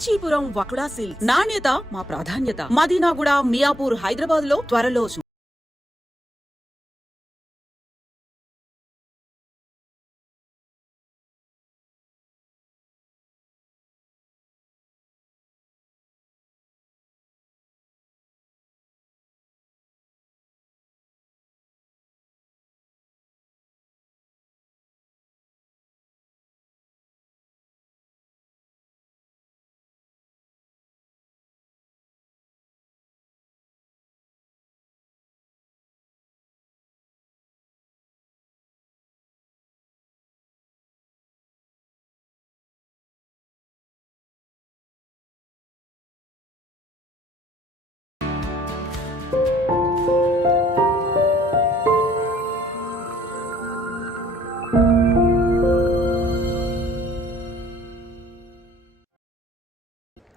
Kanchipuram వకుడా silks నాణ్యత మా ప్రాధాన్యత. మదీనాగూడ, మియాపూర్, హైదరాబాద్ లో త్వరలో.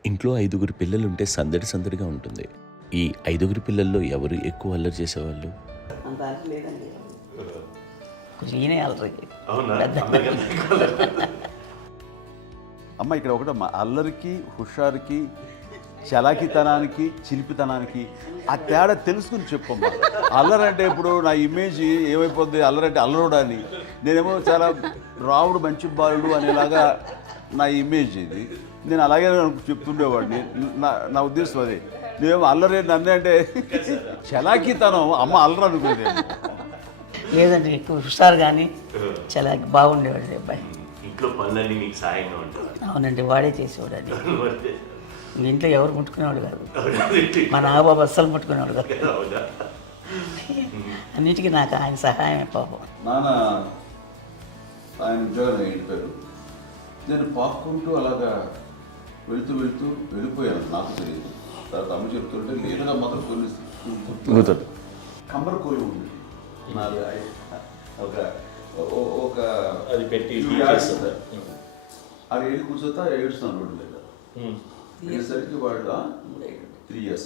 ఇంట్లో 5గురు పిల్లలుంటే సందడి సందడిగా ఉంటుంది. ఈ 5గురు పిల్లల్లో ఎవరు ఎక్కువ అల్లరి చేసేవాళ్ళు? అమ్మ ఇక్కడ ఒకటమ్మా, అల్లరికి, హుషారుకి, చలాకితనానికి, చిలిపితనానికి ఆ తేడా తెలుసుకుని చెప్పమ్మా. అల్లరి అంటే ఇప్పుడు నా ఇమేజ్ ఏమైపోద్ది, అల్లరి అంటే అల్లరుడు అని, నేనేమో చాలా రావుడు మంచి బాలుడు అనేలాగా నా ఇమేజ్ ఇది. నేను అలాగే చెప్తుండేవాడిని. నా ఉద్దేశం అదే. నేనేమో అల్లరి నన్ను అంటే చలాకితనం, అమ్మ అల్లరి అనుకుంది. లేదండి, ఎక్కువ హుషారు కానీ చాలా బాగుండేవాడు అబ్బాయి. ఇంట్లో పనులన్నీ మీకు సాయంగా ఉంటాయి? అవునండి, వాడే చేసేవాడు. అది ఇంట్లో ఎవరు ముట్టుకునేవాడు కాదు. మా నాగబాబు అస్సలు ముట్టుకునేవాడు కాదు. అన్నిటికీ నాకు ఆయన సహాయమే పాపం. నాన్న ఆయన ఉద్యోగం వెళ్ళిపోయారు. నేను పాక్కుంటూ అలాగా వెళుతూ వెళ్ళిపోయాను. నాకు తెలియదు. తర్వాత అమ్మ చెప్తుంటే లేదుగా మాత్రం కొన్ని కమ్మర కోళ్ళు ఉంది. ఒక అది పెట్టి అది వెళ్ళి కూర్చోతా ఏడుస్తున్నాను రోడ్డు మీద. వెళ్ళేసరికి వాళ్ళు 3 years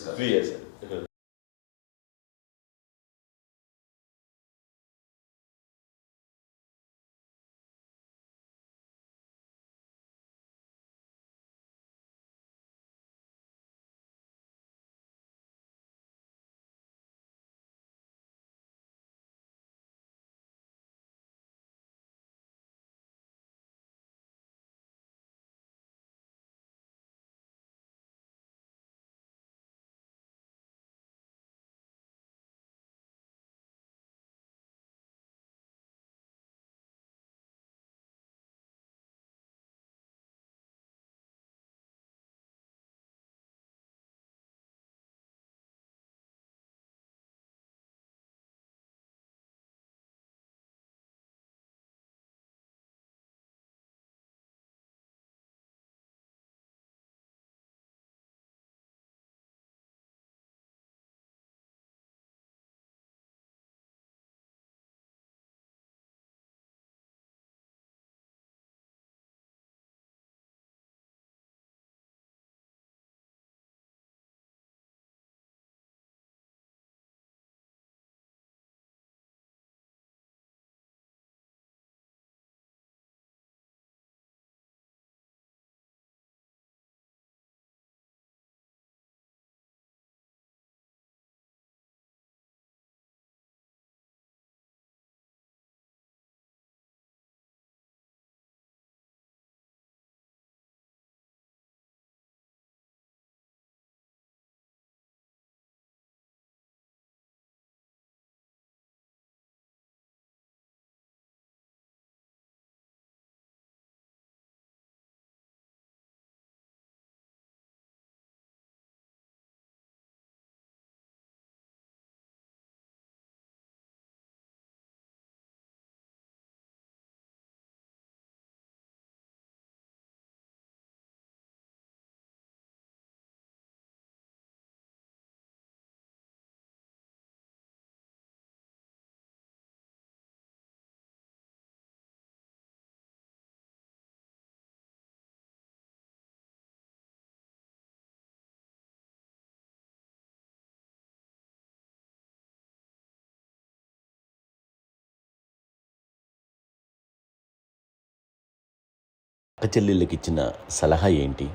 అక్క చెల్లెళ్ళకి ఇచ్చిన సలహా ఏంటి?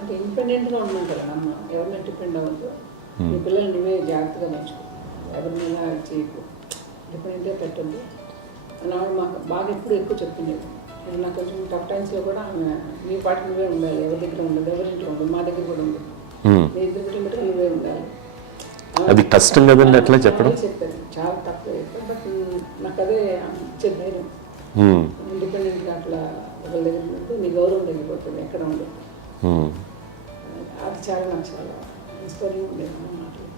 అంటే ఇండిపెండెంట్గా ఉండమంటారు అమ్మ, ఎవరిని డిపెండ్ అవ్వద్దు, నీ పిల్లలు నువ్వే జాగ్రత్తగా నేర్చుకో, ఎవరినైనా చేయకు, డిపెండెంట్గా పెట్టద్దు అని ఆవిడ మాకు బాగా ఎప్పుడు ఎక్కువ చెప్తుండేది. నాకు కొంచెం టఫ్ టైమ్స్లో కూడా ఆమె నీ పాటి నువ్వే ఉండాలి, ఎవరి దగ్గర ఉండదు, ఎవరింట్లో ఉండదు, మా దగ్గర కూడా ఉండదు, నీ ఇద్దరు బట్టి నువ్వే ఉండాలి. అది కష్టం కదండి అట్లా చెప్పడం. చెప్పాను, చాలా తక్కువ చెప్పాను, బట్ నాకు అదే ఇచ్చే ధైర్యం. ఇండిపెండెంట్గా అట్లా ఒకరి దగ్గర ఉంటే నీ గౌరవం తగ్గిపోతుంది, ఎక్కడ ఉండదు. అది చాలా నాకు చాలా ఇన్స్పైరింగ్ ఉండేది అన్న మాటలు.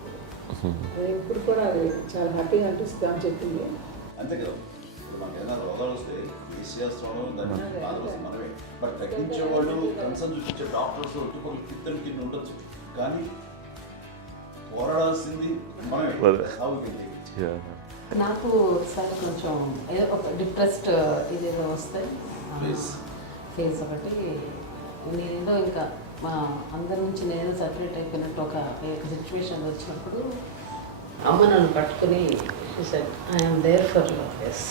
అది ఇప్పుడు కూడా అది చాలా హ్యాపీగా అనిపిస్తుంది అని చెప్పింది. అంతే కదా, ఇప్పుడు మనకి ఏదైనా రోగాలు వస్తే వేసేస్తాము, దాన్ని బాధపడుతుంది మనమే. బట్ తగ్గించే వాళ్ళు కన్సర్న్ చూపించే డాక్టర్స్ ఒట్టుకొక కింద కింద ఉండొచ్చు, కానీ పోరాడాల్సింది మనమే. సాగుతుంది. నాకు సార్ కొంచెం ఏదో ఒక డిప్రెస్డ్ ఇదేదో వస్తాయి ఫేజ్ ఒకటి, నేనేదో ఇంకా మా అందరి నుంచి నేను సపరేట్ అయిపోయినట్టు ఒక సిచ్యువేషన్ వచ్చినప్పుడు అమ్మ నన్ను పట్టుకుని I'm there for your yes,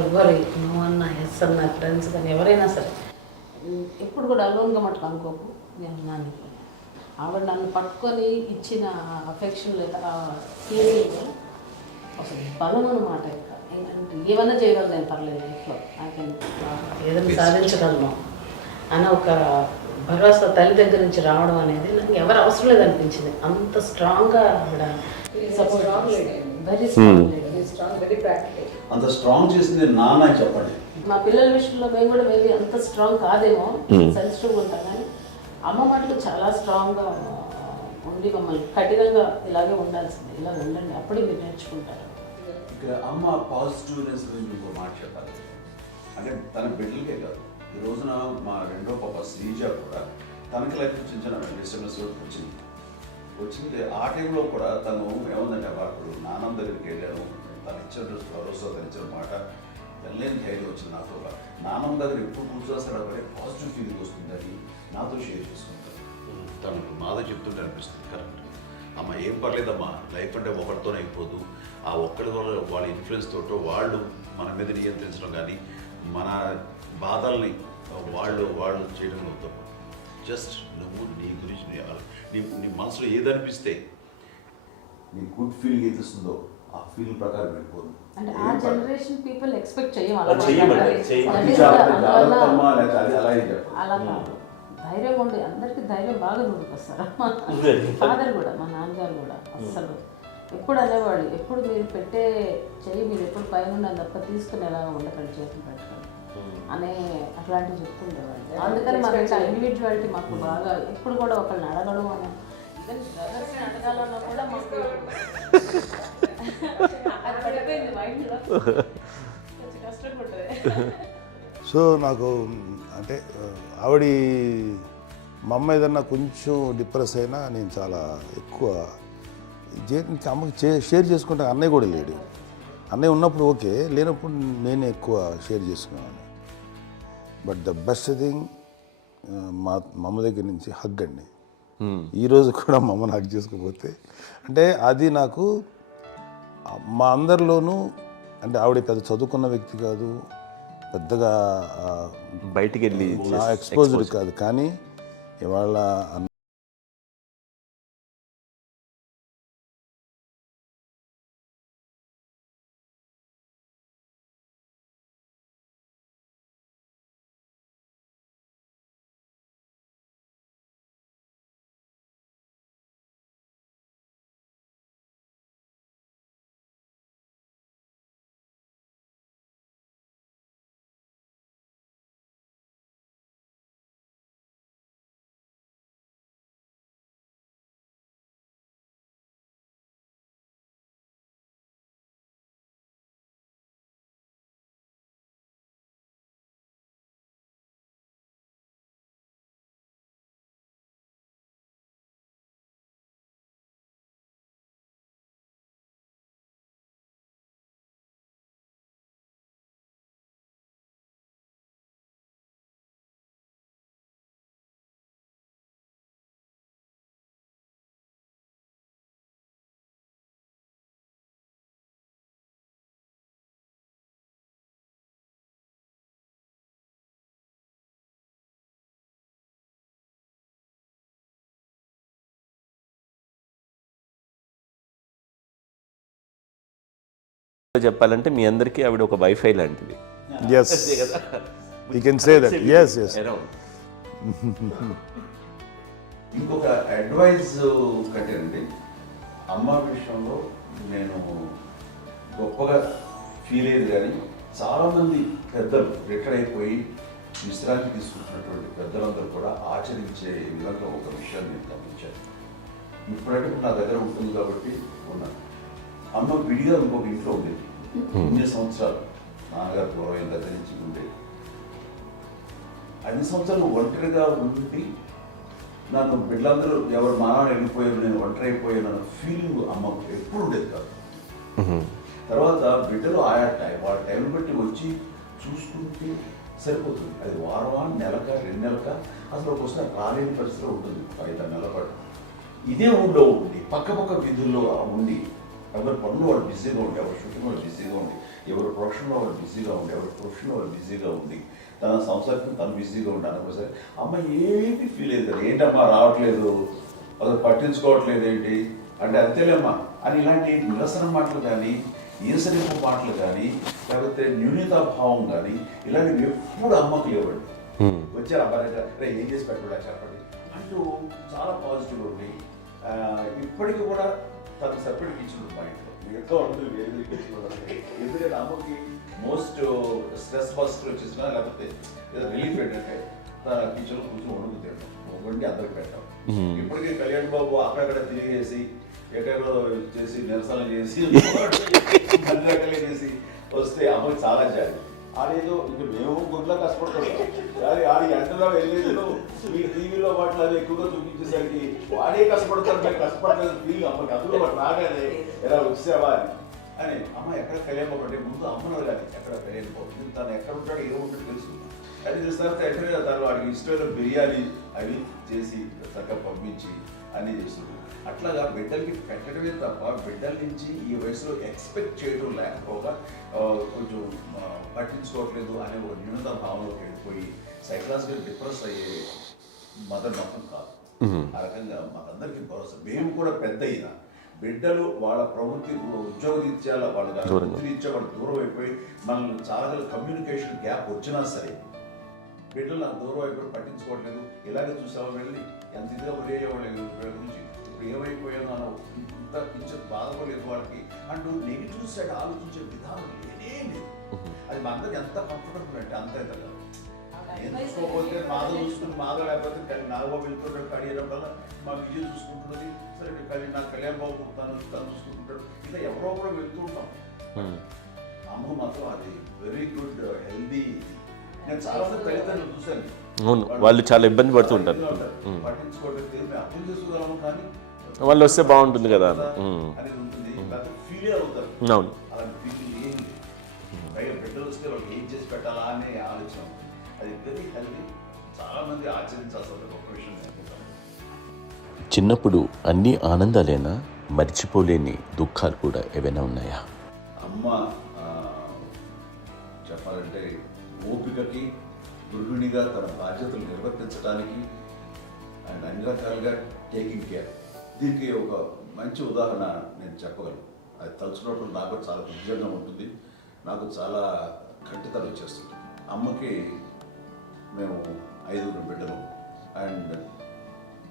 ఎవరి నువ్వు అన్న ఎస్ అన్న ఫ్రెండ్స్ కానీ ఎవరైనా సరే ఎప్పుడు కూడా అలోన్గా మటుకు అనుకోకు, నేను నాన్న ఆవిడ నన్ను పట్టుకొని ఇచ్చిన అఫెక్షన్ లేదా ఫీలింగ్ అసలు బలం అన్నమాట. ఇంకా ఏమన్నా చేయగలను నేను, పర్లేదు లైఫ్లో నాకు ఏదైనా సాధించగలను అని ఒక భరోసా తల్లి దగ్గర నుంచి రావడం అనేది నాకు ఎవరు అవసరం లేదనిపించింది. అంత స్ట్రాంగ్గా ఆవిడ support, very strong, very practical. అంత స్ట్రాంగ్ చేసింది నాన్న చెప్పండి. మా పిల్లల విషయంలో మేము కూడా మేబీ అంత స్ట్రాంగ్ కాదేమో, సెన్సిటివ్గా ఉంటాం, కానీ అమ్మ మాటలు చాలా స్ట్రాంగ్గా ఉండి మమ్మల్ని కఠినంగా ఇలాగే ఉండాల్సింది, ఇలా ఉండండి అప్పుడే మీరు నేర్చుకుంటారు. ఇక్కడ అమ్మ పాజిటివ్నెస్ గురించి ఇంకో మాట చెప్పాలి. అంటే తన బిడ్డలకే కాదు, ఈ రోజున మా రెండో పాప శ్రీజ కూడా తనకి లైఫ్ చిన్న చిన్న డిస్టర్బెన్స్ వచ్చింది. ఆ టైంలో కూడా తను ఏముందంటే అప్పుడు నాన్నమ్మ దగ్గరికి వెళ్ళాను, తను ఇచ్చిన భరోసా, తను ఇచ్చిన మాట వెళ్ళలేని ధైర్యం వచ్చింది నాతో. నాన్నమ్మ దగ్గర ఎప్పుడు కూర్చోస్తాడు అక్కడే పాజిటివ్ ఫీలింగ్ వస్తుందని నాతో షేర్ చేసుకుంటాను. తను మాతో చెప్తుంటే అనిపిస్తుంది కరెక్ట్, అమ్మ ఏం పర్లేదమ్మా, లైఫ్ అంటే ఒకరితోనే అయిపోదు, ఆ ఒక్కడి వల్ల వాళ్ళ ఇన్ఫ్లుయెన్స్ తోటో వాళ్ళు మన మీద నియంత్రించడం కానీ మన బాధల్ని వాళ్ళు చేయడం అవుతాం. జస్ట్ నువ్వు నీ గురించి నీ మనసులో ఏదనిపిస్తే నీ గుడ్ ఫీలింగ్ ఏది వస్తుందో ఆ ఫీలింగ్ ప్రకారం వెళ్ళిపోదు. అంటే ఆ జనరేషన్ పీపుల్ ఎక్స్పెక్ట్ చేయం అలా కాదు, ధైర్యం ఉండి అందరికి ధైర్యం బాగా నూరుకొస్తారు. ఫాదర్ కూడా, మా నాన్నగారు కూడా అస్సలు ఎప్పుడు అనేవాళ్ళు, ఎప్పుడు మీరు పెట్టే చెయ్యి మీరు ఎప్పుడు పైన తప్ప తీసుకుని ఎలా ఉండకండి, చేతులు పెట్టుకొని అనే అట్లాంటివి చెప్తుండేవాళ్ళు. అందుకని మాకు ఇంకా ఇండివిజువాలిటీ మాకు బాగా, ఎప్పుడు కూడా ఒకళ్ళని అడగడం అని, ఈవెన్ బ్రదర్స్ని అడగాలన్నా కూడా మాకు అది పడిపోయింది మైండ్లో, కొంచెం కష్టంగా ఉంటుంది. సో నాకు అంటే ఆవిడ మా అమ్మ ఏదన్నా కొంచెం డిప్రెస్ అయినా నేను చాలా ఎక్కువ అమ్మకి షేర్ చేసుకుంటే, అన్నయ్య కూడా లేడు, అన్నయ్య ఉన్నప్పుడు ఓకే, లేనప్పుడు నేనే ఎక్కువ షేర్ చేసుకున్నాను. బట్ ద బెస్ట్ థింగ్ మా అమ్మ దగ్గర నుంచి హగ్ అండి. ఈరోజు కూడా మా అమ్మని హగ్ చేసుకోకపోతే అంటే అది నాకు మా అందరిలోనూ, అంటే ఆవిడ పెద్ద చదువుకున్న వ్యక్తి కాదు, పెద్దగా బయటికి వెళ్ళి ఎక్స్పోజ్డ్ కాదు, కానీ ఇవాళ చెప్పాలంటే మీ అందరికీ ఆవిడ ఒక వైఫై లాంటిది. Yes you can say that. Yes yes ఇంకొక అడ్వైజ్ కట్టండి, అమ్మ విషయంలో నేను గొప్పగా ఫీల్ అయ్యేది, కానీ చాలామంది పెద్దలు రిటైర్ అయిపోయి విశ్రాంతి తీసుకుంటున్నటువంటి పెద్దలందరూ కూడా ఆచరించే విధంగా ఒక విషయాన్ని నేను గమనించాను. ఇప్పుడంటే నా దగ్గర ఉంటుంది కాబట్టి ఉన్నాను. అమ్మ విడిగా ఇంకొక ఇంట్లో ఉండేది, ఇన్ని సంవత్సరాలు నాన్నగారు పూర్వం దగ్గర నుంచి ఉండేది. 5 సంవత్సరాలు ఒంటరిగా ఉండి నన్ను బిడ్డలందరూ ఎవరు మానాన్ని వెళ్ళిపోయారు, నేను ఒంటరి అయిపోయాను అన్న ఫీలింగ్ అమ్మకు ఎప్పుడు ఉండేది కాదు. తర్వాత బిడ్డలు ఆయా వాళ్ళ టైం బట్టి వచ్చి చూసుకుంటే సరిపోతుంది. అది వారమా, నెలక, 2 నెలక, అసలు ఒకసారి రాలేని పరిస్థితిలో ఉంటుంది. 5-6 నెలల పాటు ఇదే ఊళ్ళో ఉండి పక్క విధుల్లో ఉండి ఎవరి పనులు వాళ్ళు బిజీగా ఉండి, ఎవరి షూటింగ్ వాళ్ళు బిజీగా ఉండి, ఎవరి ప్రొఫెషన్లో వాళ్ళు బిజీగా ఉండి, ఎవరి ప్రొఫెషన్లో వాళ్ళు బిజీగా ఉండి, తన సంసారం తను బిజీగా ఉంటాను. ఒకసారి అమ్మ ఏమి ఫీల్ అయ్యేది కదా, ఏంటమ్మా రావట్లేదు, అసలు పట్టించుకోవట్లేదు ఏంటి అంటే, అంతేలేమ్మా అని ఇలాంటి నిరసన మాటలు కానీ, ఈసరింపు మాటలు కానీ, లేకపోతే న్యూనతాభావం కానీ ఇలాంటివి ఎప్పుడు అమ్మకు లేవండి. వచ్చారు అబ్బాయి ఏం చేసి పెట్టడా చెప్పండి అంటూ చాలా పాజిటివ్ ఉండి, ఇప్పటికీ కూడా తను సపరేట్ కిచెన్ మా ఇంట్లో మిగతా ఉంటుంది వేరే కిచెన్. ఎందుకంటే అమ్మకి మోస్ట్ స్ట్రెస్ బస్టర్ వచ్చేసినా లేకపోతే ఏదో రిలీఫ్ ఏంటంటే తన కిచెన్లో కూర్చొని వండుకు తింటాం, వండి అందరికి పెట్టాం. ఇప్పటికీ కళ్యాణ్ బాబు అక్కడక్కడ తిరిగేసి ఎక్కడెక్కడో చేసి నిరసనలు చేసి అన్ని రకాలు చేసి వస్తే అమ్మకి చాలా జాలి. ఆడేదో ఇంక మేము గుడ్లా కష్టపడుతున్నాం, కానీ ఆడి ఎంతలో వెళ్ళేదో మీ టీవీలో వాటిలో అది ఎక్కువగా చూపించేసరికి వాడే కష్టపడతారు, మేము కష్టపడలేదు ఫీల్ అమ్మకి. అందులో వాడు రాగానే ఎలా వచ్చావా అని అమ్మ ఎక్కడ కళ్యాణ్ బాబు అంటే ముందు అమ్మను కానీ ఎక్కడ కళ్యాణ్ బాబు తను ఎక్కడ ఉంటాడు, ఏ ఉంటాడు తెలుసు. అది చూస్తారు ఎక్కడ తను వాడికి ఇష్టమైన బిర్యానీ అవి చేసి చక్కగా పంపించి అన్నీ చేస్తుంది. అట్లాగా బిడ్డలకి పెట్టడమే తప్ప బిడ్డల నుంచి ఈ వయసులో ఎక్స్పెక్ట్ చేయడం లేకపోగా కొంచెం పట్టించుకోవట్లేదు అనే ఒక న్యూనత భావంలోకి వెళ్ళిపోయి సైకలాజికల్ డిప్రెస్ అయ్యే మదర్ మాత్రం కాదు. ఆ రకంగా మాకందరికీ భరోసా. మేము కూడా పెద్ద అయినా బిడ్డలు వాళ్ళ ప్రవృత్తి ఉద్యోగరీత్యా వాళ్ళ వృత్తిరీత్యా వాళ్ళు దూరం అయిపోయి మనల్ని చాలా కమ్యూనికేషన్ గ్యాప్ వచ్చినా సరే బిడ్డలు నాకు దూరం అయిపోయి పట్టించుకోవట్లేదు. ఇలాగే చూసావా వెళ్ళి ఎంత ఇదిగా వదిలేవాళ్ళు వీళ్ళ గురించి ఇప్పుడు ఏమైపోయాను అన్న ఇంత కించెం బాధపడలేదు వాళ్ళకి అంటూ నెగిటివ్ సైడ్ ఆలోచించే విధానం లేనే లేదు. అది మా అందరికి ఎంత కంఫర్టబుల్ అంటే అంతే కదా. చూసుకోకపోతే మాధవ్ చూసుకుని మాధవ్ లేకపోతే నాగబాబు వెళ్తుంటాడు కడియడం వల్ల మా విజయ్ చూసుకుంటున్నది సరే, నాకు కళ్యాణ్ బాబు తను చూసుకుంటుంటాడు, ఇలా ఎవరో కూడా వెళ్తూ ఉంటాం. అమ్మ మాత్రం అది వెరీ గుడ్ హెల్దీ. నేను చాలా మంది తల్లిదండ్రులు చూశాను, అవును వాళ్ళు చాలా ఇబ్బంది పడుతూ ఉంటారు. పట్టించుకోవట్లేదు, మేము అర్థం చేసుకోగలము కానీ వాళ్ళు వస్తే బాగుంటుంది కదా అనేది ఉంటుంది. ఫీల్ అవుతారు, అవును అలాంటి ఫీలింగ్ ఏం లేదు. పైగా బిడ్డలు వస్తే వాళ్ళకి ఏం చేసి పెట్టాలా అనే ఆలోచన. అది వెరీ హెల్దీ, చాలా మంది ఆచరించాల్సిన గొప్ప విషయం అనుకుంటాను. చిన్నప్పుడు అన్ని ఆనందాలేనా, మర్చిపోలేని దుఃఖాలు కూడా ఏవైనా ఉన్నాయా? అమ్మ చెప్పాలంటే ఓపికకి, గృహిణిగా తన బాధ్యతలు నిర్వర్తించడానికి అండ్ అన్ని రకాలుగా టేకింగ్ కేర్, దీనికి ఒక మంచి ఉదాహరణ నేను చెప్పగలను. అది తలుచుకున్నప్పుడు నాకు చాలా ఉద్యోగంగా ఉంటుంది, నాకు చాలా కంటితనం వచ్చేస్తుంది. అమ్మకి మేము 5 బిడ్డలు అండ్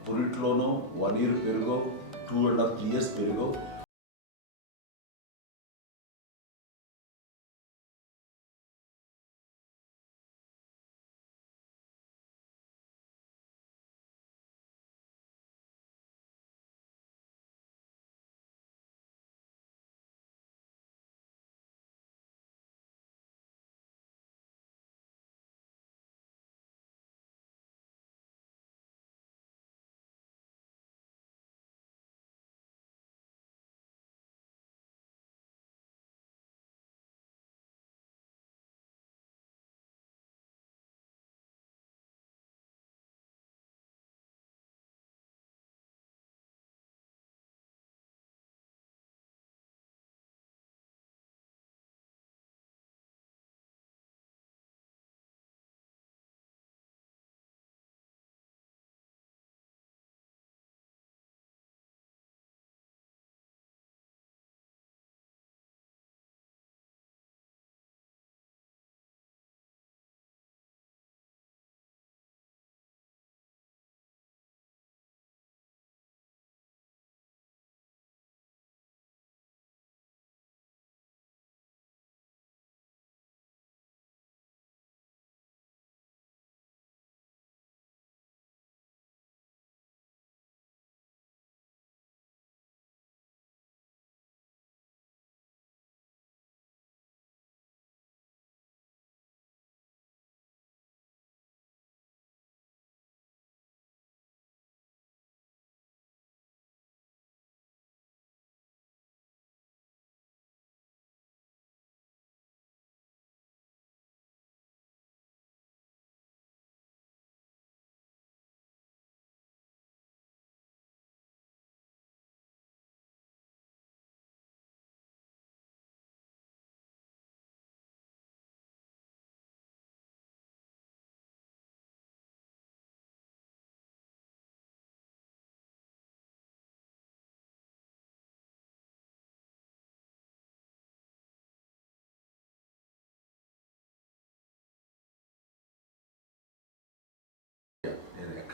పురిట్లోనూ 1 year పెరుగో 2.5 years పెరుగో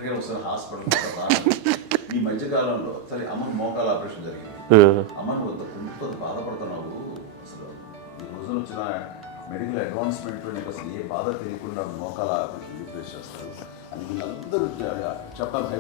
ఎక్కడికైనా ఒకసారి హాస్పిటల్ ఈ మధ్య కాలంలో సరే అమ్మకి మోకాల ఆపరేషన్ జరిగింది. అమ్మను కొంత బాధపడుతున్నావు, అసలు ఈ రోజున వచ్చిన మెడికల్ అడ్వాన్స్మెంట్లో నీకు అసలు ఏ బాధ తెలియకుండా మోకాల ఆపరేషన్ రీప్లేస్ చేస్తారు అని వీళ్ళందరూ చెప్పాలి.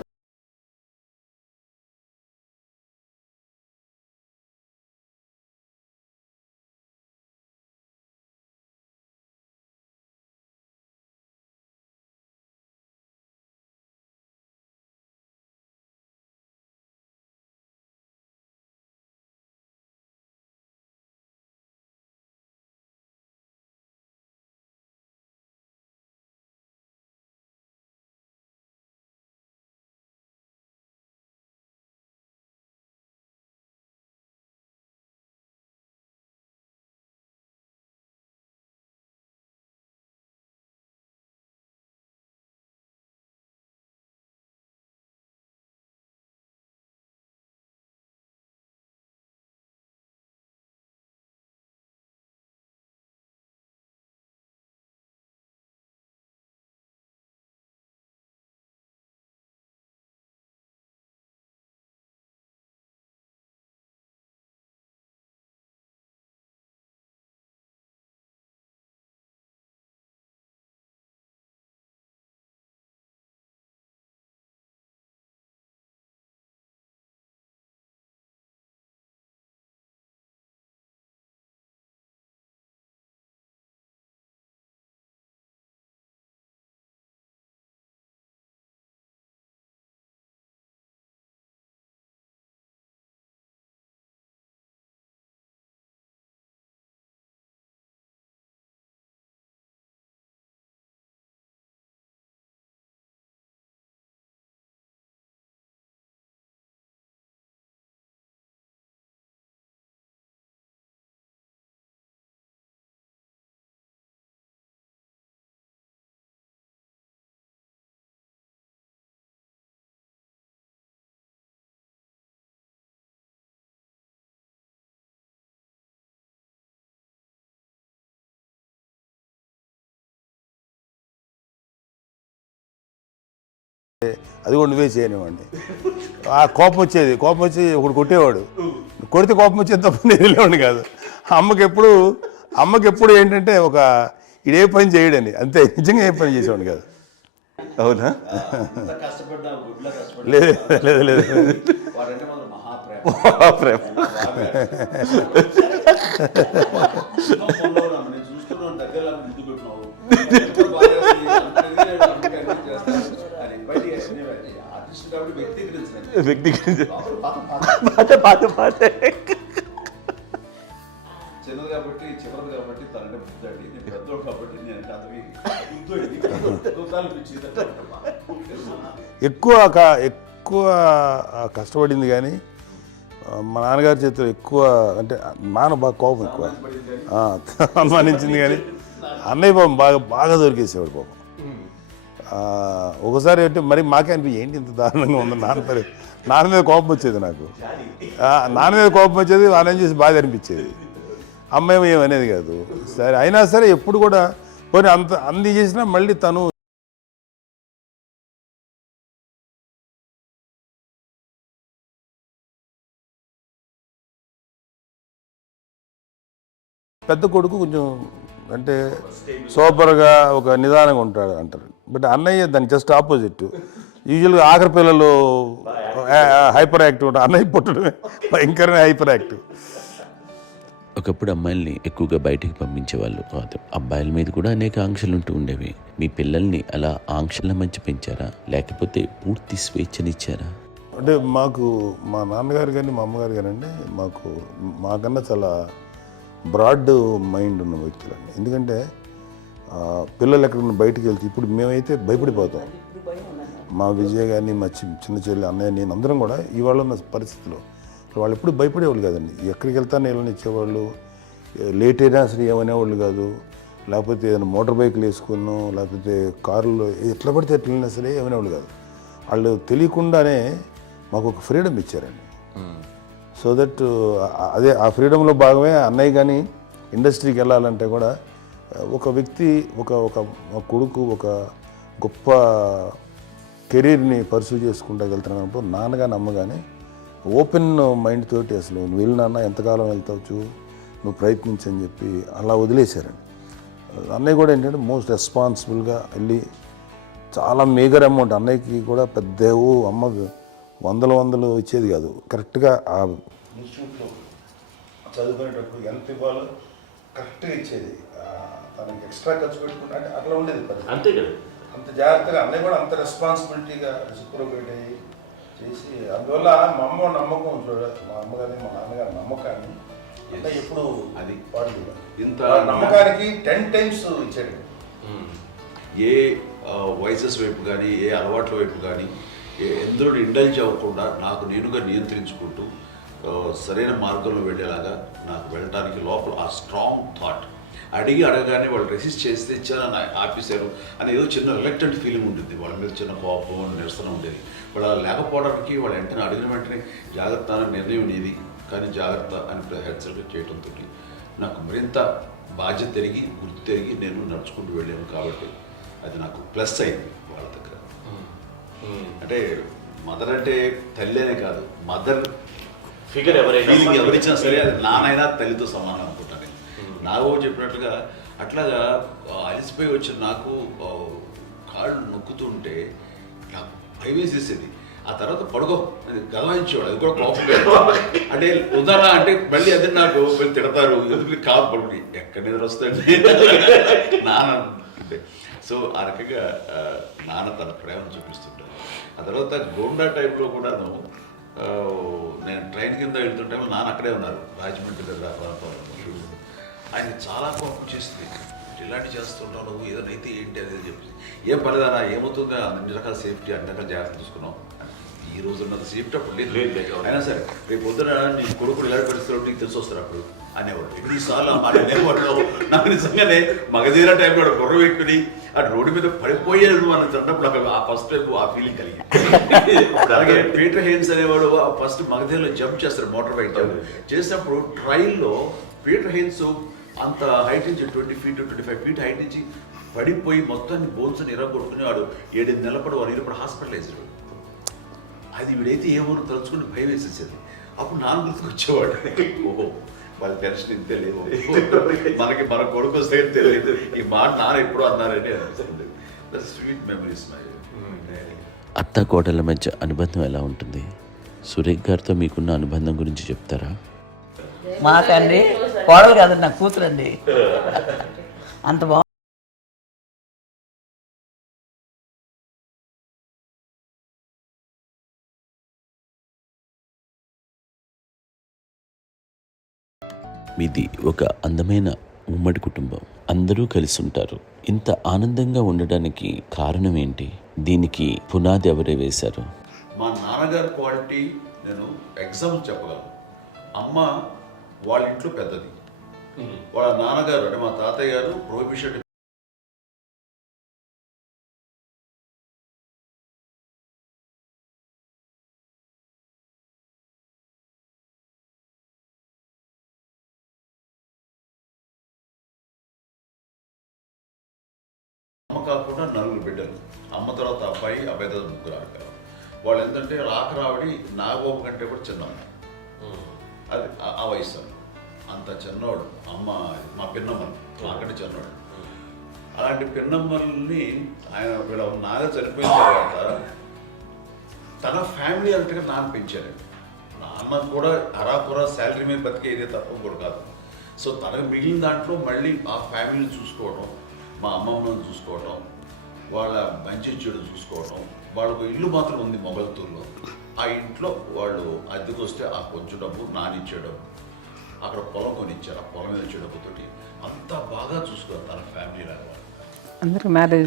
అది కూడా నువ్వే చేయనివ్వండి. ఆ కోపం వచ్చేది, కోపం వచ్చి ఒకడు కొట్టేవాడు, కొడితే కోపం వచ్చేది తప్ప నేను వెళ్ళేవాడిని కాదు. అమ్మకి ఎప్పుడు ఏంటంటే ఒక ఇదే పని చేయడని, అంతే, నిజంగా ఏ పని చేసేవాడిని కాదు. అవునా? లేదు లేదు లేదు మహాప్రేమ. చిన్నది కాబట్టి చివరిది కాబట్టి తనంటే బుద్ధండి, నేను పెద్దోడు కాబట్టి నేను ఎక్కువ కష్టపడింది కానీ మా నాన్నగారి చేతిలో ఎక్కువ, అంటే నాన్న బాగా కోపం ఎక్కువ అనుమానించింది కానీ అన్నయ్య పాపం బాగా దొరికేసేవాడు పాపం. ఒకసారి అంటే మరి మాకే అనిపి ఏంటి ఇంత దారుణంగా ఉంది నాన్న మీద కోపం వచ్చేది నాకు. నాన్న మీద కోపం వచ్చేది, వాళ్ళని చూసి బాధ అనిపించేది. అమ్మాయి ఏమనేది కాదు. సరే అయినా సరే ఎప్పుడు కూడా పోనీ అన్ని చేసినా మళ్ళీ తను పెద్ద కొడుకు కొంచెం అంటే సూపర్గా ఒక నిదానంగా ఉంటాడు అంటారు. బట్ అన్నయ్య దాని జస్ట్ ఆపోజిట్. యూజువల్గా ఆఖరి పిల్లలు హైపర్ యాక్టివ్ ఉంటారు, అన్నయ్య పుట్టడమే భయంకరమైన హైపర్ యాక్టివ్. ఒకప్పుడు అమ్మాయిల్ని ఎక్కువగా బయటికి పంపించేవాళ్ళు కాదు, అబ్బాయిల మీద కూడా అనేక ఆంక్షలు ఉంటూ ఉండేవి. మీ పిల్లల్ని అలా ఆంక్షల మధ్య పెంచారా, లేకపోతే పూర్తి స్వేచ్ఛనిచ్చారా? అంటే మాకు మా నాన్నగారు కానీ మా అమ్మగారు కానండి మాకన్నా చాలా బ్రాడ్ మైండ్ ఉన్న వ్యక్తులండి. ఎందుకంటే పిల్లలు ఎక్కడన్నా బయటకు వెళ్తే ఇప్పుడు మేమైతే భయపడిపోతాం. మా విజయ్ కానీ మా చిన్న చెల్లి అన్నయ్య నేను అందరం కూడా ఇవాళ ఉన్న పరిస్థితిలో వాళ్ళు ఎప్పుడు భయపడేవాళ్ళు కాదండి. ఎక్కడికి వెళ్తాను నీళ్ళని ఇచ్చేవాళ్ళు, లేట్ అయినా అసలు ఏమనేవాళ్ళు కాదు. లేకపోతే ఏదైనా మోటార్ బైక్లు వేసుకున్నాం, లేకపోతే కారులో ఎట్లా పడితే ఎట్లయినా సరే ఏమనేవాళ్ళు కాదు. వాళ్ళు తెలియకుండానే మాకు ఒక ఫ్రీడమ్ ఇచ్చారండి. సో దట్ అదే ఆ ఫ్రీడంలో భాగమే అన్నయ్య కానీ ఇండస్ట్రీకి వెళ్ళాలంటే కూడా ఒక వ్యక్తి ఒక కొడుకు ఒక గొప్ప కెరీర్ని పర్సూ చేసుకుంటూ వెళ్తున్నప్పుడు నాన్నగాని అమ్మగానే ఓపెన్ మైండ్ తోటి అసలు నువ్వు వెళ్ళు నాన్న, ఎంతకాలం వెళ్తావు, నువ్వు ప్రయత్నించని చెప్పి అలా వదిలేశారండి. అన్నయ్య కూడా ఏంటంటే మోస్ట్ రెస్పాన్సిబుల్గా వెళ్ళి చాలా మేజర్ అమౌంట్, అన్నయ్యకి కూడా పెద్ద అమ్మకు వందలు ఇచ్చేది కాదు, కరెక్ట్గా ఆ ఇన్స్టిట్యూట్లో చదువుకునేటప్పుడు ఎంత ఇవ్వాలో కరెక్ట్గా ఇచ్చేది. తనకి ఎక్స్ట్రా ఖర్చు పెట్టుకుంటే అంటే అట్లా ఉండేది పరిస్థితి. అంతే కదా, అంత జాగ్రత్తగా అన్నయ్య కూడా అంత రెస్పాన్సిబిలిటీగా రెసిప్రోకేట్ అయ్యి చేసి, అందువల్ల మా అమ్మ నమ్మకం చూడ, మా అమ్మగారి మా నాన్నగారి నమ్మకాన్ని అన్నయ్య ఎప్పుడు అది వాడు ఇంత నమ్మకానికి 10 times ఇచ్చాడు. ఏ వయసెస్ వైపు కానీ ఏ అలవాట్ల వైపు కానీ ఎందులో ఇండల్జ్ అవ్వకుండా నాకు నేనుగా నియంత్రించుకుంటూ సరైన మార్గంలో వెళ్ళేలాగా నాకు వెళ్ళడానికి లోపల ఆ స్ట్రాంగ్ థాట్, అడగగానే వాళ్ళు రెసిస్ట్ చేస్తే ఇచ్చానని ఆపేశారు అని ఏదో చిన్న రిలక్టెంట్ ఫీలింగ్ ఉంటుంది, వాళ్ళ మీద చిన్న కోపం నిరసన ఉండేది. వాళ్ళు అలా లేకపోవడానికి వాళ్ళు వెంటనే అడిగిన వెంటనే జాగ్రత్త అనే నిర్ణయం అనేది, కానీ జాగ్రత్త అని హెచ్చరిక చేయడంతో నాకు మరింత బాధ్యత తిరిగి గుర్తు తిరిగి నేను నడుచుకుంటూ వెళ్ళాను. కాబట్టి అది నాకు ప్లస్ అయింది వాళ్ళ దగ్గర. అంటే మదర్ అంటే తల్లినే కాదు, మదర్ ఫిగర్ ఫీలింగ్ ఎవరిచ్చినా సరే అది నానైనా తల్లితో సమానం అనుకుంటాను. నాకు చెప్పినట్లుగా అట్లాగా అలిసిపోయి వచ్చిన నాకు కాళ్ళు నొక్కుతుంటే నాకు భయం వేసేసేది. ఆ తర్వాత పడుకో గమనించేవాడు, అది కూడా కోపం అంటే ఉదాహరణ అంటే మళ్ళీ అదే నాకు తిడతారు, ఎందుకు కాదు పడుకుని ఎక్కడ నిద్ర వస్తాయండి నాన్న అంటే. సో ఆ రకంగా నాన్న తన ప్రేమను చూపిస్తుంటారు. ఆ తర్వాత గోండా టైప్లో కూడాను నేను ట్రైన్ కింద వెళ్తుంటే నాన్న అక్కడే ఉన్నారు, రాజమండ్రి దగ్గర ప్రాంతంలో. ఆయన చాలా కోపం చేస్తుంది, ఇలాంటివి చేస్తుంటావు నువ్వు, ఏదైనా అయితే ఏంటి అనేది చెప్పి, ఏం పర్లేదన్నా ఏమవుతుందో అన్ని రకాల సేఫ్టీ అన్ని రకాల జాగ్రత్త తీసుకున్నాం. ఈ రోజు ఉన్నది సేఫ్టీ అప్పుడు లేదు, అయినా సరే రేపు పొద్దున నీ కొడుకులు ఇలాంటి పరిస్థితులు నీకు తెలిసి వస్తారు అప్పుడు అనేవాడు. ఎన్నిసార్లు అనేవాళ్ళు నాకు నిజంగానే మగధీర టైంలో గుర్ర పెట్టుకుని ఆ రోడ్డు మీద పడిపోయేది అని అన్నప్పుడు నాకు ఆ ఫస్ట్ టైం ఆ ఫీలింగ్ కలిగింది. అలాగే పీటర్ హెయిన్స్ అనేవాడు ఫస్ట్ మగధీరలో జంప్ చేస్తారు, మోటార్ బైక్ జంప్ చేసినప్పుడు ట్రైల్లో పీటర్ హెయిన్స్ అంత హైట్ నుంచి 20 feet 25 feet హైట్ నుంచి పడిపోయి మొత్తాన్ని బోన్స్ ఇరగొట్టుకుని వాడు 7 నెలల పాటు వాడు ఇరప్పుడు హాస్పిటలైజ్డ్. అది వీడైతే ఏమో తలుచుకుని భయం వేసేసేది. అప్పుడు నాన్న గుర్తుకు వచ్చేవాడు, ఓహో వాళ్ళ టెన్షన్ ఇంతే లేదు, మనకి మన కొడుకు వస్తే తెలియదు ఈ మాట నాన్న ఎప్పుడు అన్నారని అనిపిస్తుంది. Sweet memories my. అత్త కోడళ్ళ మధ్య అనుబంధం ఎలా ఉంటుంది? సురేఖ్ గారితో మీకున్న అనుబంధం గురించి చెప్తారా? మాకండి కోడలు కాదండి, నాకు కూతురండి. అంత బాగుంది. మీది ఒక అందమైన ఉమ్మడి కుటుంబం, అందరూ కలిసి ఉంటారు. ఇంత ఆనందంగా ఉండడానికి కారణం ఏంటి? దీనికి పునాది ఎవరే వేశారు? మా నాన్నగారి క్వాలిటీ నేను ఎగ్జాంపుల్ చెప్పగలను. అమ్మ వాళ్ళ ఇంట్లో పెద్దది, వాళ్ళ నాన్నగారు అంటే మా తాతయ్య గారు ప్రొహిబిషన్ అమ్మ కాకుండా 4 బిడ్డలు, అమ్మ తర్వాత అబ్బాయి తర్వాత 3 ఆడపిల్లలు. వాళ్ళు ఏంటంటే రాకరావడి నాగోప కంటే కూడా చిన్నవాడు, అది ఆ వయసు అంత చిన్నవాడు. అమ్మ మా పిన్నమ్మలు నాకంటే చిన్నవాడు. అలాంటి పిన్నమ్మల్ని ఆయన వీళ్ళ నాన్న చనిపోయిన తర్వాత తన ఫ్యామిలీ అంతగా నాన్న పెంచారు. నాన్న కూడా అరాకురా శాలరీ మీద బతికేదే తప్ప కూడా కాదు. సో తనకు మిగిలిన దాంట్లో మళ్ళీ ఆ ఫ్యామిలీని చూసుకోవడం, మా అమ్మమ్మను చూసుకోవటం, వాళ్ళ మంచి చెడు చూసుకోవటం. వాళ్ళకు ఇల్లు మాత్రం ఉంది మొగల్తూరులో, ఆ ఇంట్లో వాళ్ళు అద్దెకు వస్తే ఆ కొంచెం డబ్బు నానిచ్చే డబ్బు, అక్కడ పొలం కొనిచ్చారు, ఆ పొలం మీద వచ్చే డబ్బుతోటి అంతా బాగా చూసుకోవాలి తన ఫ్యామిలీ లాగా.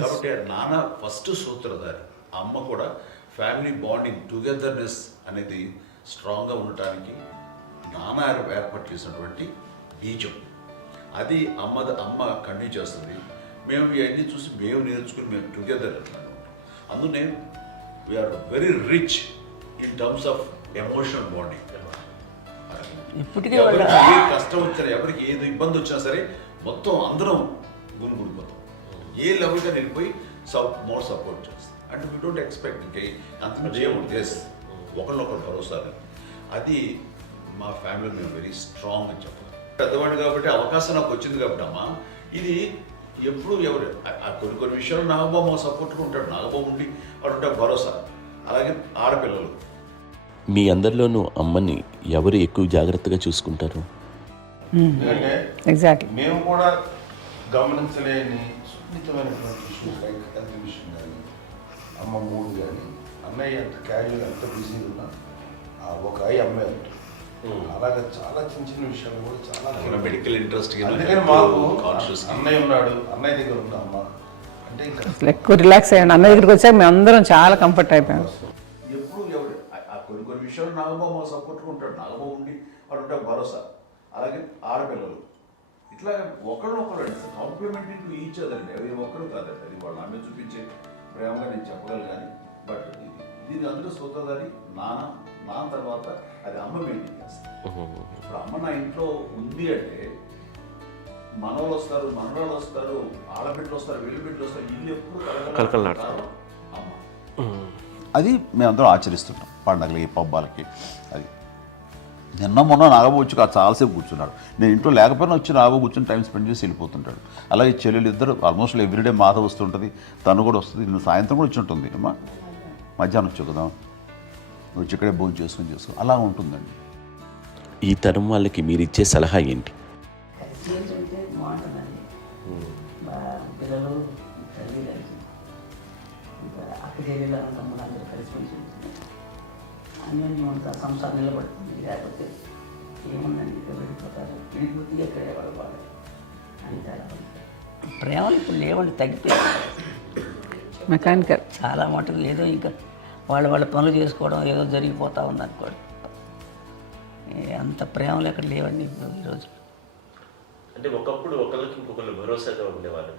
కాబట్టి నాన్న ఫస్ట్ సూత్రధారి, అమ్మ కూడా ఫ్యామిలీ బాండింగ్ టుగెదర్నెస్ అనేది స్ట్రాంగ్గా ఉండటానికి నాన్న ఏర్పాటు చేసినటువంటి బీజం. అది అమ్మ కంటిన్యూ చేస్తుంది. మేము ఇవన్నీ చూసి మేము నేర్చుకుని మేము టుగెదర్ అంటున్నాను. అందునే we are very rich in terms of emotional bonding. ఎవరికి ఏ కష్టం వచ్చినా, ఎవరికి ఏది ఇబ్బంది వచ్చినా సరే మొత్తం అందరం గురిపోతాం. ఏ లెవెల్గా వెళ్ళిపోయి మోర్ సపోర్ట్ చేస్తాం. అంటే వీ డోంట్ ఎక్స్పెక్ట్ ఇంకే అంతకుమించి ఏముంది ఒకరినొకరు భరోసా అది మా ఫ్యామిలీ మేము వెరీ స్ట్రాంగ్ అని చెప్పాలి. పెద్దవాడు కాబట్టి అవకాశం నాకు వచ్చింది కాబట్టి అమ్మా ఇది ఎప్పుడు ఎవరు కొన్ని విషయాలు నాగబాబు సపోర్ట్గా ఉంటాడు. నాగబాబు ఉండి వాడు ఉంటే భరోసా. అలాగే ఆడపిల్లలు మీ అందరిలోనూ అమ్మని ఎవరు ఎక్కువ జాగ్రత్తగా చూసుకుంటారు? ఎందుకంటే ఎగ్జాక్ట్లీ. మేము కూడా గమనించలేని సున్నితమైనటువంటి ఇష్యూస్ లైక్ హెల్త్ విషయం కానీ అమ్మ మూడు కానీ అన్నయ్య ఎంత క్యాజువల్ ఎంత బిజీగా ఉన్నా ఒక అమ్మాయి ఉంటుంది. అలాగే చాలా చిన్న చిన్న విషయాలు కూడా చాలా మెడికల్ ఇంట్రెస్ట్. అందుకని మాకు అన్నయ్య ఉన్నాడు, అన్నయ్య దగ్గర ఉన్న అమ్మ అంటే ఇంకా ఎక్కువ రిలాక్స్ అయ్యాను. అన్న దగ్గరికి వచ్చాక మేము అందరం చాలా కంఫర్ట్ అయిపోయాం. ఎప్పుడు ఎవరు కొన్ని విషయాలు నాగబాబు సపోర్ట్గా ఉంటాడు. నాగబాబు ఉండి వాడు ఉంటే భరోసా. అలాగే ఆడపిల్లలు ఇట్లా ఒకరినొకరు కాంప్లిమెంటింగ్ టు ఈచ్ అదర్ అండి. అవి ఒక్కరు కాదండి, అది వాళ్ళు ఆమె చూపించే ప్రేమగా నేను చెప్పగలను. కానీ బట్ దీని అందరూ సూత్రధారి నాన్న తర్వాత అది అమ్మ మెయింటైన్ చేస్తారు. ఇప్పుడు అమ్మ నా ఇంట్లో ఉంది అంటే మనవాళ్ళు వస్తారు, మనవాళ్ళు వస్తారు, ఆడబిడ్డలు వస్తారు, వీళ్ళ బిడ్డలు వస్తారు, ఇల్లు ఎప్పుడు కలకలాడతారు అమ్మ. అది మేమందరం ఆచరిస్తుంటాం పండగలకి పబ్బాలకి. అది నిన్న మొన్న నాగబాబు వచ్చి చాలాసేపు కూర్చున్నాడు. నేను ఇంట్లో లేకపోయినా వచ్చి నాగబాబు కూర్చొని టైం స్పెండ్ చేసి వెళ్ళిపోతుంటాడు. అలాగే చెల్లెలు ఇద్దరు ఆల్మోస్ట్ ఎవ్రీడే మాత వస్తుంటుంది, తను కూడా వస్తుంది. నేను సాయంత్రం కూడా వచ్చి ఉంటుంది. అమ్మా మధ్యాహ్నం వచ్చి కదా వచ్చి ఇక్కడే భోజనం చేసుకో అలా ఉంటుందండి. ఈ తరం వాళ్ళకి మీరు ఇచ్చే సలహా ఏంటి? కలిసి ఉంటే బాగుంటుందండి. పిల్లలు తల్లి కలిసి ఇంకా అక్క చెల్లెలు తమ్ముడు అందరూ కలిసిమెలిసి ఉంటుంది. అన్యోన్యం అంతా సంసారం నిలబడుతుంది. లేకపోతే ఏముందండి ఇక్కడ వెళ్ళిపోతారు, విడిపోతే ఎక్కడే పడవాలి అని చాలా ప్రేమలు ఇప్పుడు లేవండి, తగ్గిపోయాయి. మెకానికల్ చాలా మటుకు ఏదో ఇంకా వాళ్ళ పనులు చేసుకోవడం ఏదో జరిగిపోతూ ఉందనుకోండి. అంత ప్రేమలు ఎక్కడ లేవండి ఇప్పుడు ఈరోజు. అంటే ఒకప్పుడు ఒకరికి ఇంకొకరు భరోసాగా ఉండేవాళ్ళు,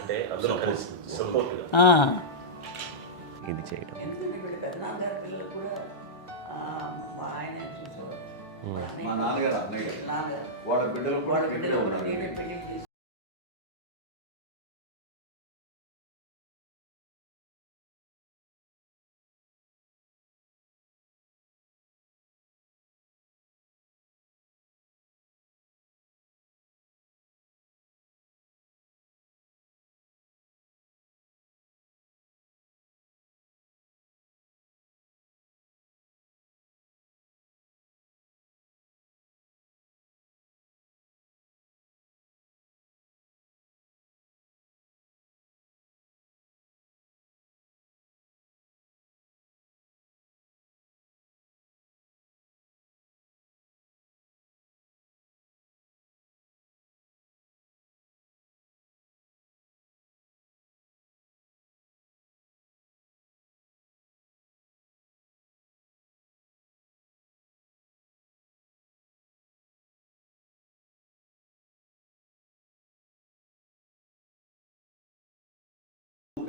అంటే అందరూ కలిసి సపోర్ట్గా ఇది చేయడం. ఎందుకంటే వీళ్ళ పెద్దనాన్నగారి పిల్లలు కూడా ఆయన చూసేవారు. మా నాన్నగారు అన్నయ్య నాన్నగారు వాళ్ళ బిడ్డలు కూడా వాళ్ళ బిడ్డలు కూడా నేనే పెళ్లి చేసి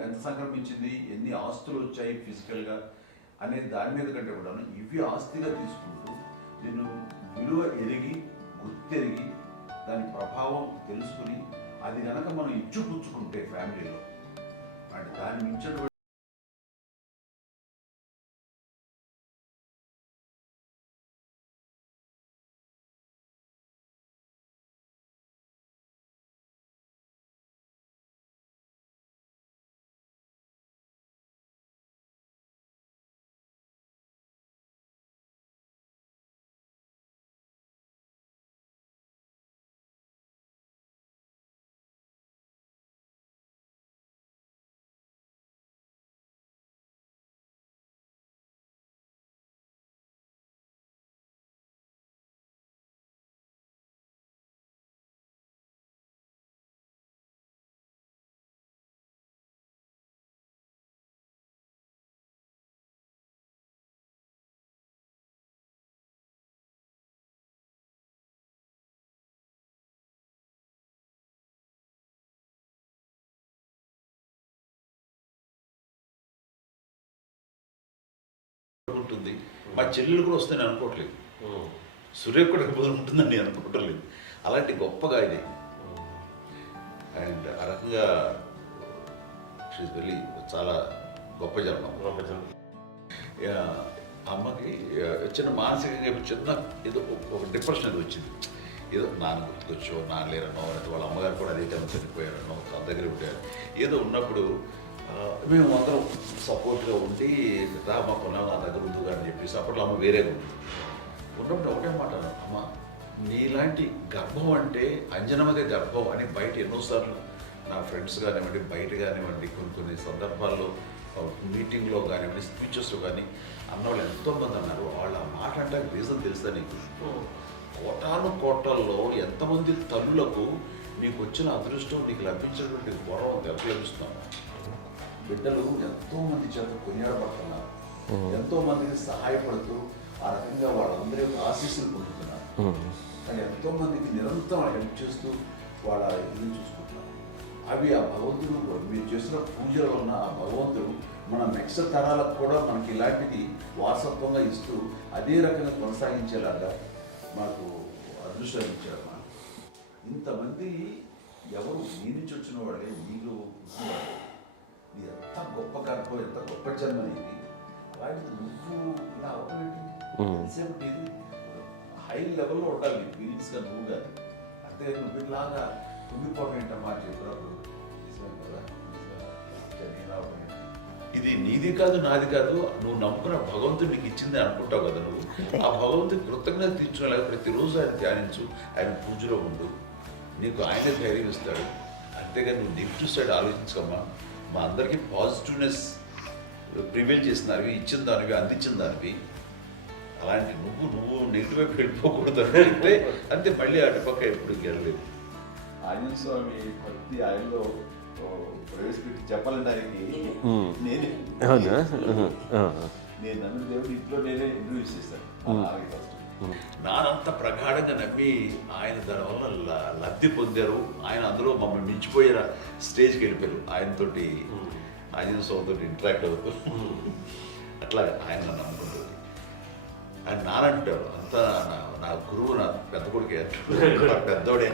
ఎంత సంక్రమించింది, ఎన్ని ఆస్తులు వచ్చాయి ఫిజికల్గా అనే దాని మీద కంటే కూడా ఇవి ఆస్తిగా తీసుకుంటూ దీన్ని విలువ ఎరిగి గుర్తెరిగి దాని ప్రభావం తెలుసుకుని అది కనుక మనం ఇచ్చిపుచ్చుకుంటే ఫ్యామిలీలో అంటే దాని మించిన ఉంటుంది. మా చెల్లెలు కూడా వస్తే నేను అనుకోవట్లేదు, సూర్య కూడా ఉంటుందని నేను అనుకోవట్లేదు. అలాంటి గొప్పగా ఇది అండ్ ఆ రకంగా షీఈస్ వెరీ చాలా గొప్ప జన్మ. అమ్మకి చిన్న మానసికంగా చిన్న ఏదో ఒక డిప్రెషన్ అది వచ్చింది. ఏదో నాన్న గుర్తుకొచ్చో, నాన్న లేరనో, లేకపోతే వాళ్ళ అమ్మగారు కూడా అదే టైం చనిపోయారనో, తన దగ్గర ఉంటారు. ఏదో ఉన్నప్పుడు మేము అందరం సపోర్ట్గా ఉండి మా పొలం నా దగ్గర ఉందిగా అని చెప్పేసి అప్పట్లో అమ్మ వేరేగా ఉంది. ఉన్నప్పుడు ఒకటే మాట అన్నాను, అమ్మ నీలాంటి గర్భం అంటే అంజనమ్మదే గర్భం అని బయట ఎన్నోసార్లు నా ఫ్రెండ్స్ కానివ్వండి, బయట కానివ్వండి, కొన్ని సందర్భాల్లో మీటింగ్లో కానివ్వండి, స్పీచెస్లో కానీ అన్నవాళ్ళు ఎంతోమంది అన్నారు. వాళ్ళ మాట అంటే రీజన్ తెలుసా నీకు? కోటాను కోటల్లో ఎంతమంది తల్లులకు నీకు వచ్చిన అదృష్టం, నీకు లభించినటువంటి గౌరవం లభిస్తున్నాము. బిడ్డలు ఎంతోమంది చేత కొనియాడబడుతున్నారు, ఎంతోమందికి సహాయపడుతూ ఆ రకంగా వాళ్ళందరి యొక్క ఆశీస్సులు పొందుతున్నారు. కానీ ఎంతోమందికి నిరంతరం హెల్ప్ చేస్తూ వాళ్ళ ఇల్లు చూసుకుంటున్నారు. అవి ఆ భగవంతుడు మీరు చేసిన పూజల వలన ఆ భగవంతుడు మన నెక్స్ట్ తరాలకు కూడా మనకి ఇలాంటిది వారసత్వంగా ఇస్తూ అదే రకంగా కొనసాగించేలాగా మాకు అదృష్టాన్ని ఇచ్చారు. ఇంతమంది ఎవరు మీ నుంచి వచ్చిన వాళ్ళే, మీరు ఇది ఎంత గొప్ప గర్భం, ఎంత గొప్ప జన్మ ఇది. అలాంటిది నువ్వు ఇలా అవన్నీ హై లెవెల్లో ఉండాలి ఫీలింగ్స్గా నువ్వు కానీ. అంతే నువ్వు ఇలాగా కుంగిపోవడం ఏంటమ్మా చెప్పినప్పుడు ఇది నీది కాదు, నాది కాదు, నువ్వు నమ్ముకున్న భగవంతుడు నీకు ఇచ్చింది అనుకుంటావు కదా. నువ్వు ఆ భగవంతుడి కృతజ్ఞత తీర్చుకోలేక ప్రతిరోజు ఆయన ధ్యానించు, ఆయన పూజలో ఉండు, నీకు ఆయనే ధైర్యం ఇస్తాడు. అంతేగాని నువ్వు నెగిటివ్ సైడ్ ఆలోచించకమ్మా. మా అందరికీ పాజిటివ్నెస్ ప్రివైల్ చేసిన దానివి, ఇచ్చిన దానివి, అందించిన దానివి. అలాంటి నువ్వు నెగిటివ్ వైపు వెళ్ళిపోకూడదు అంటే అంతే. మళ్ళీ అటుపక్క ఎప్పుడు గెలలేదు. ఆంజనేయ స్వామి భక్తి ఆయనలో ప్రవేశపెట్టి చెప్పాలంటే ఆయనకి నేనే నేను నన్ను దేవుడు ఇంట్లో నేనే ఇంటర్వ్యూస్ చేస్తాను. నానంత ప్రగాఢంగా నమ్మి ఆయన దానివల్ల లబ్ధి పొందారు. ఆయన అందులో మమ్మల్ని మించిపోయిన స్టేజ్కి వెళ్ళిపోయారు. ఆయనతోటి ఆంజనేయ స్వామితో ఇంటరాక్ట్ అవుతూ అట్లా ఆయన నన్ను నమ్ముకుంటుంది. ఆయన నానంటారు అంతా నా గురువు, నా పెద్ద కొడుకు పెద్దోడే.